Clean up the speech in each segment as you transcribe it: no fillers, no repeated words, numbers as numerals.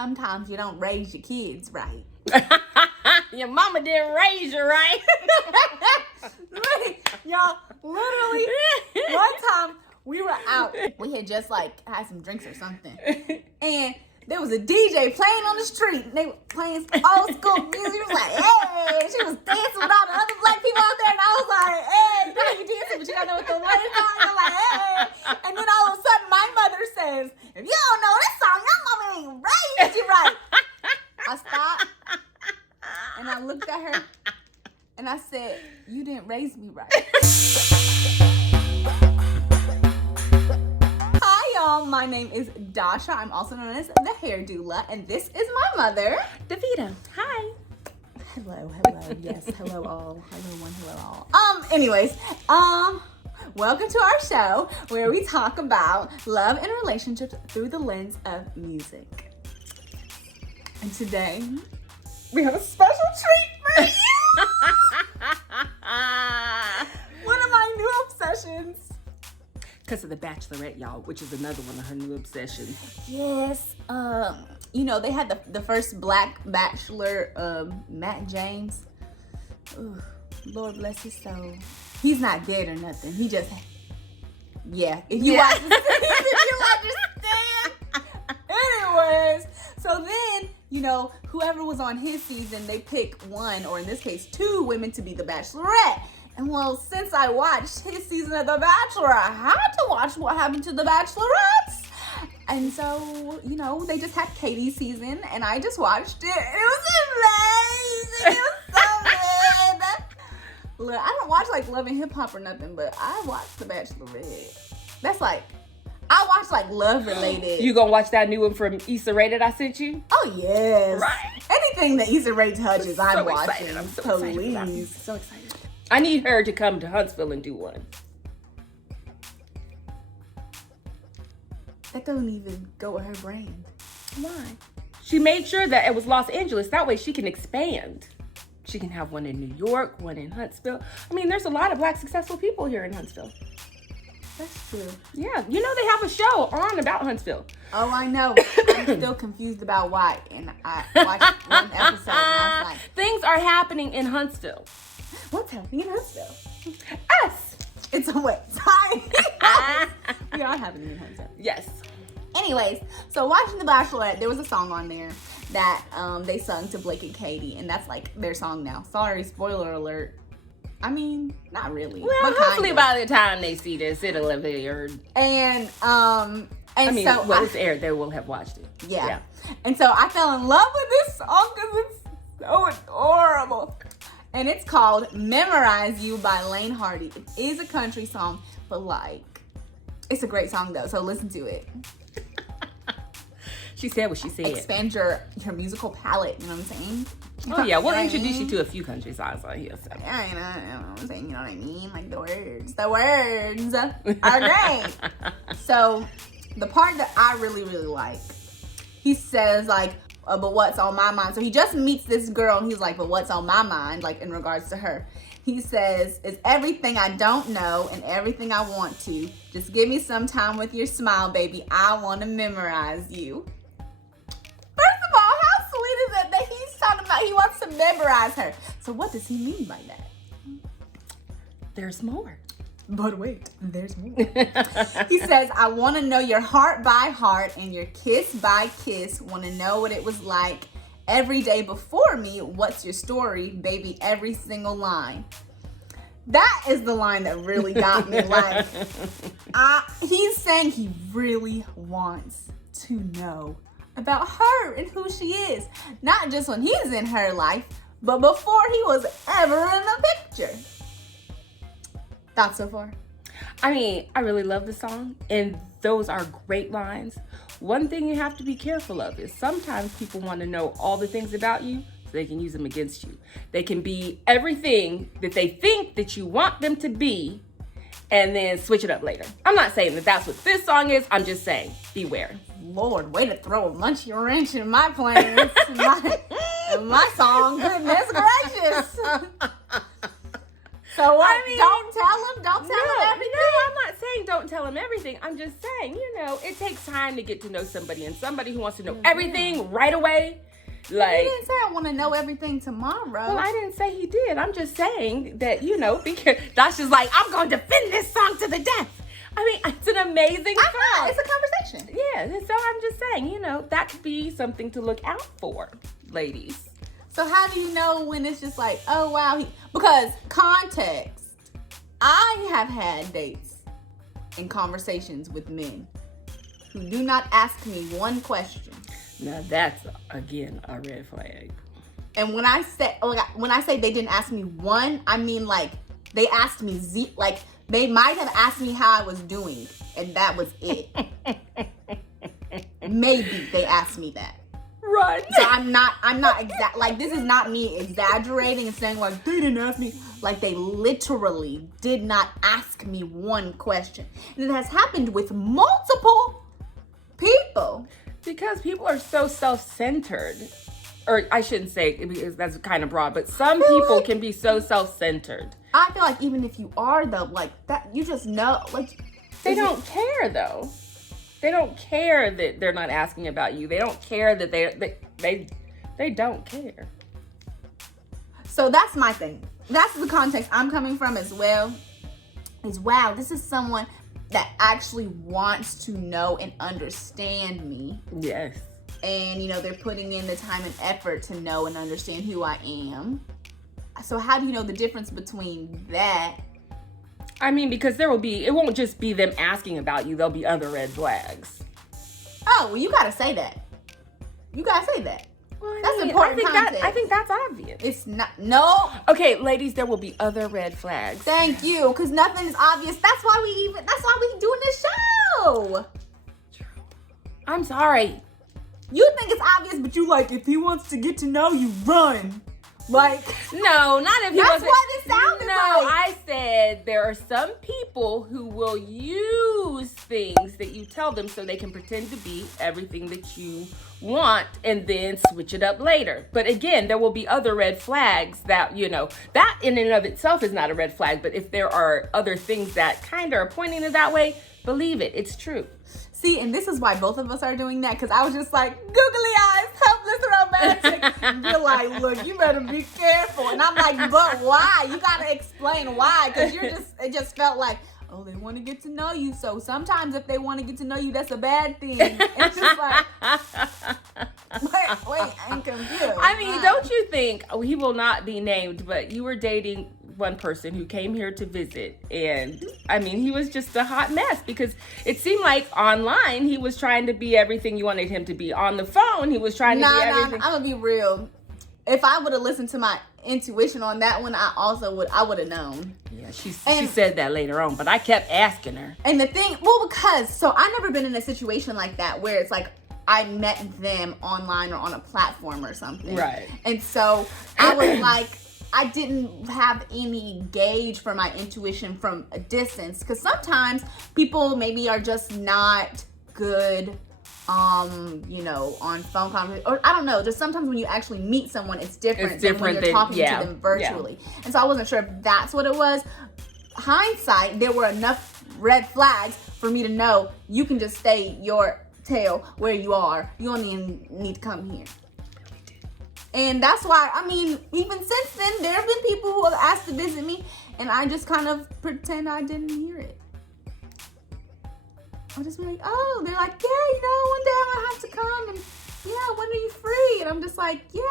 sometimes you don't raise your kids right. Your mama didn't raise you right. Right. Y'all, literally, one time we were out. We had just had some drinks or something. And there was a DJ playing on the street. And they were playing some old school music. She was like, hey. She was dancing with all the other black people out there. And I was like, hey, you know you dancing, but you don't know what the words are. You're like, hey. And then all of a sudden, my mother says, if you don't know this song, your mama ain't raised you right. I stopped. And I looked at her. And I said, you didn't raise me right. Hi, y'all. My name is Dasha. I'm also known as the hair doula. And this is my mother, Davita. Hi. Hello. Yes, hello all. Hello one, hello all. Anyways, welcome to our show where we talk about love and relationships through the lens of music. And today, we have a special treat for you. One of my new obsessions. Because of The Bachelorette, y'all, which is another one of her new obsessions. Yes. You know, they had the first black bachelor, Matt James. Ooh, Lord bless his soul. He's not dead or nothing. He just, yeah. If you watch the season, you understand. Anyways, so then, you know, whoever was on his season, they pick one, or in this case, two women to be the Bachelorette. And well, since I watched his season of The Bachelor, I had to watch what happened to the Bachelorettes. And so, you know, they just had Katie's season, and I just watched it. It was amazing. It was so good. Look, I don't watch Love and Hip Hop or nothing, but I watched The Bachelorette. That's I watch love related. You gonna watch that new one from Issa Rae that I sent you? Oh yes. Right. Anything that Issa Rae touches, I'm watching. Excited. I'm so Please. excited. So excited. I need her to come to Huntsville and do one. That doesn't even go with her brand. Why? She made sure that it was Los Angeles. That way she can expand. She can have one in New York, one in Huntsville. I mean, there's a lot of black successful people here in Huntsville. That's true. Yeah, you know they have a show on about Huntsville. Oh, I know. I'm still confused about why. And I watched one episode and I was like, things are happening in Huntsville. what's happening in Huntsville? Us. It's a wet time. We are happening in Huntsville. Yes. Anyways, so watching The Bachelorette, there was a song on there that they sung to Blake and Katie, and that's their song now. Sorry, spoiler alert. I mean, not really. Well, but hopefully kinda. by the time they see this, it'll have aired. And I mean, so when it's aired, they will have watched it. yeah. And so I fell in love with this song because it's so adorable. And it's called Memorize You by Laine Hardy. It is a country song, but it's a great song though, so listen to it. She said what she said. Expand your musical palette, you know what I'm saying? Oh yeah, we'll introduce you to a few country songs on here. So. Yeah, you know what I'm saying, you know what I mean? The words are great. So the part that I really, really like, he says but what's on my mind? So he just meets this girl and he's like, but what's on my mind? In regards to her. He says, it's everything I don't know and everything I want to. Just give me some time with your smile, baby. I want to memorize you. First of all, how sweet is it that he's talking about he wants to memorize her? So what does he mean by that? There's more. But wait, there's more. He says, I want to know your heart by heart and your kiss by kiss. Want to know what it was like every day before me. What's your story, baby? Every single line. That is the line that really got me. He's saying he really wants to know about her and who she is. Not just when he's in her life, but before he was ever in the picture. Thoughts so far? I mean, I really love the song, and those are great lines. One thing you have to be careful of is sometimes people want to know all the things about you so they can use them against you. They can be everything that they think that you want them to be and then switch it up later. I'm not saying that that's what this song is. I'm just saying, beware. Lord, way to throw a monkey wrench in my plans. my song, goodness gracious. So what? I mean, Don't tell him. Don't tell him everything. No, I'm not saying don't tell him everything. I'm just saying, it takes time to get to know somebody, and somebody who wants to know everything right away. Like, he didn't say I want to know everything tomorrow. Well, I didn't say he did. I'm just saying that, because Dasha's like, I'm going to defend this song to the death. I mean, it's an amazing song. I know. It's a conversation. Yeah, and so I'm just saying, that could be something to look out for, ladies. So how do you know when it's just like, oh, wow. Because context, I have had dates and conversations with men who do not ask me one question. Now that's, again, a red flag. And when I say they didn't ask me one, I mean like they asked me they might have asked me how I was doing, and that was it. Maybe they asked me that. Run. So I'm not this is not me exaggerating and saying like they didn't ask me. Like they literally did not ask me one question. And it has happened with multiple people. Because people are so self-centered. Or I shouldn't say it because that's kind of broad, but some people can be so self-centered. I feel like even if you are though, like that, you just know, like they don't care though. They don't care that they're not asking about you. They don't care that they don't care. So that's my thing. That's the context I'm coming from as well. Is wow, this is someone that actually wants to know and understand me. Yes. And, they're putting in the time and effort to know and understand who I am. So how do you know the difference between that? I mean, because it won't just be them asking about you. There'll be other red flags. Oh, well, you got to say that. You got to say that. Well, that's important context. I think that's obvious. It's not. No. Okay, ladies, there will be other red flags. Thank you, because nothing is obvious. That's why we doing this show. I'm sorry. You think it's obvious, but you like, if he wants to get to know you, run. Like, no, not if he that's wasn't. what it sounded no, like. I said there are some people who will use things that you tell them so they can pretend to be everything that you want and then switch it up later. But again, there will be other red flags that, that in and of itself is not a red flag. But if there are other things that kind of are pointing it that way, believe it, it's true. See, and this is why both of us are doing that, because I was just like, googly eyes, helpless romantic. And you're like, look, you better be careful. And I'm like, but why? You got to explain why, because it just felt like, oh, they want to get to know you. So sometimes if they want to get to know you, that's a bad thing. It's just like, wait, I'm confused. I mean, don't you think, he will not be named, but you were dating one person who came here to visit, and I mean, he was just a hot mess because it seemed like online he was trying to be everything you wanted him to be. On the phone, he was trying to be everything. I'm gonna be real. If I would have listened to my intuition on that one, I would have known. Yeah, she said that later on, but I kept asking her. And the thing, because I never been in a situation like that where it's like I met them online or on a platform or something. Right. And so I was like, I didn't have any gauge for my intuition from a distance, because sometimes people maybe are just not good on phone conversation, or I don't know, just sometimes when you actually meet someone, it's different than when you're talking to them virtually. Yeah. And so I wasn't sure if that's what it was. Hindsight, there were enough red flags for me to know you can just stay your tail where you are. You don't even need to come here. And that's why, I mean, even since then, there have been people who have asked to visit me, and I just kind of pretend I didn't hear it. I'll just be like, oh, they're like, yeah, one day I'm going to have to come, and yeah, when are you free? And I'm just like, yeah,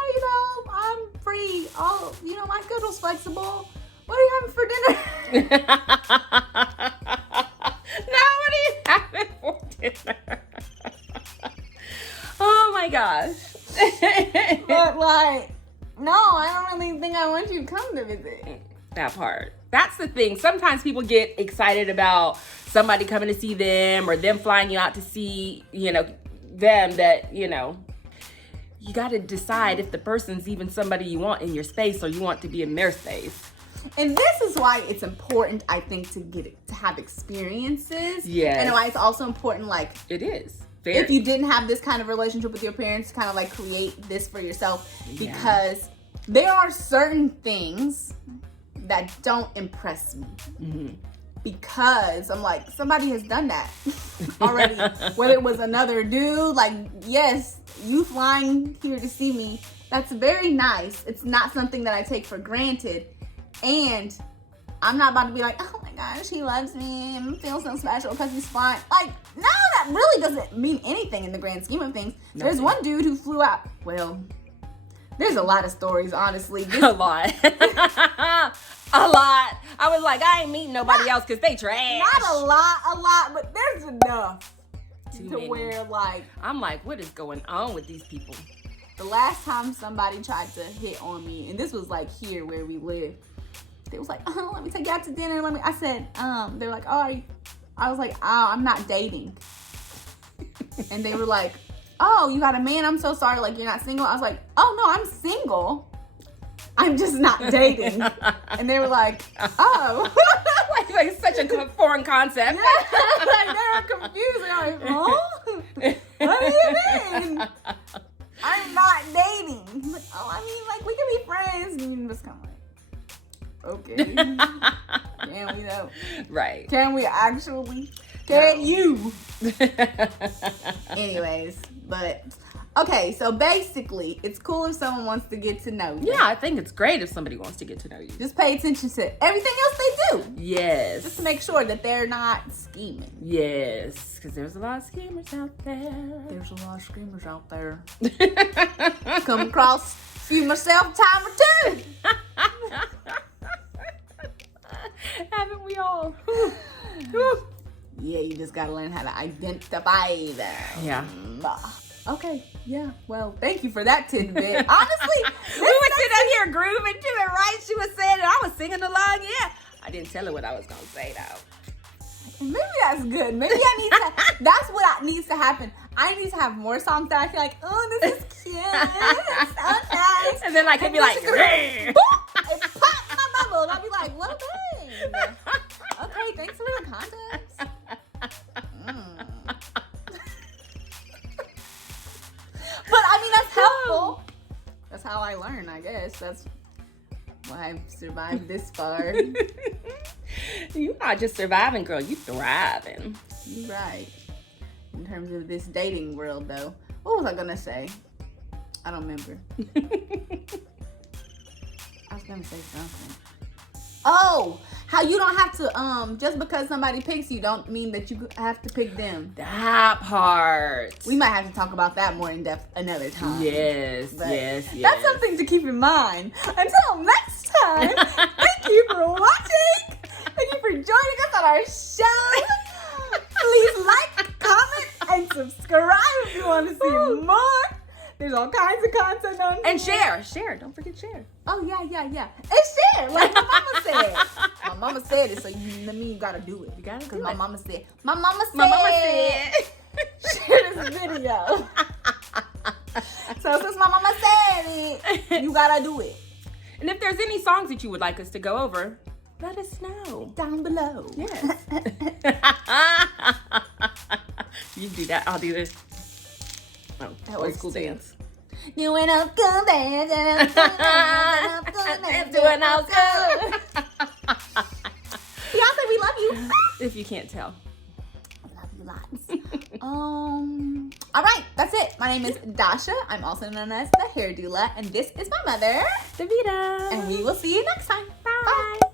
I'm free. Oh, my schedule's flexible. What are you having for dinner? No, what are you having for dinner? Oh my gosh. But no, I don't really think I want you to come to visit. That part. That's the thing. Sometimes people get excited about somebody coming to see them or them flying you out to see, them, that, you got to decide if the person's even somebody you want in your space or you want to be in their space. And this is why it's important, I think, to have experiences. Yes. And why it's also important, it is. Very. If you didn't have this kind of relationship with your parents, kind of create this for yourself, because there are certain things that don't impress me. Mm-hmm. Because I'm like, somebody has done that already. Whether it was another dude, like, yes, you flying here to see me, that's very nice. It's not something that I take for granted. And I'm not about to be like, oh my gosh, he loves me and feels so special because he's flying. Like, no, that really doesn't mean anything in the grand scheme of things. No. There's one dude who flew out. Well, there's a lot of stories, honestly. A lot. A lot. I was like, I ain't meeting nobody else because they trash. Not a lot, but there's enough Too to many. where, like, I'm like, what is going on with these people? the last time somebody tried to hit on me, and this was like here where we live, they was like, oh, let me take you out to dinner. I said, they're like, oh, I was like, oh, I'm not dating. And they were like, oh, you got a man? I'm so sorry. Like, you're not single? I was like, oh, no, I'm single. I'm just not dating. And they were like, oh. like it's such a foreign concept. Yeah, like they were confused. They're like, huh? What do you mean? I'm not dating. I'm like, oh, I mean, like, we can be friends. And you're just kind of like, okay. Can we though? Right. Can we actually? Can No. you? Anyways, but okay, so basically, it's cool if someone wants to get to know you. Yeah, I think it's great if somebody wants to get to know you. Just pay attention to everything else they do. Yes. Just to make sure that they're not scheming. Yes, because there's a lot of schemers out there. There's a lot of schemers out there. Come across a few myself time or two. Haven't we all? Yeah, you just gotta learn how to identify them. Yeah. Okay, yeah. Well, thank you for that tidbit. Honestly, We were sitting up here grooving to it, right? She was saying it. I was singing along. Yeah. I didn't tell her what I was going to say, though. maybe that's good. Maybe I need to. That's what needs to happen. I need to have more songs that I feel like, oh, this is cute. It's so nice. And then, like, he'd be like, it popped my bubble, and I'd be like, well, dang. Okay, thanks for the context. But I mean, that's helpful. That's how I learn, I guess. That's why I've survived this far. You're not just surviving, girl. You thriving. You're right. In terms of this dating world, though. What was I gonna say? I don't remember. I was gonna say something. Oh, how you don't have to, just because somebody picks you don't mean that you have to pick them. That part. We might have to talk about that more in depth another time. Yes, But yes. That's something to keep in mind. Until next time, thank you for watching. Thank you for joining us on our show. Please like, comment, and subscribe if you want to see more. There's all kinds of content on And here. share. Don't forget share. Oh, yeah. And share, like my mama said. My mama said it, so that means you gotta do it. You gotta do Because my it. mama said. My mama said. Share this video. So since my mama said it, you gotta do it. And if there's any songs that you would like us to go over, let us know. Down below. Yes. You do that. I'll do this. Oh, That old works school too. dance. You went up good dance, and I'm Doing all good. Beyonce, we love you. If you can't tell. Love you lots. All right, that's it. My name is Dasha. I'm also known as the Hair Doula, and this is my mother. Davida. And we will see you next time. Bye. Bye.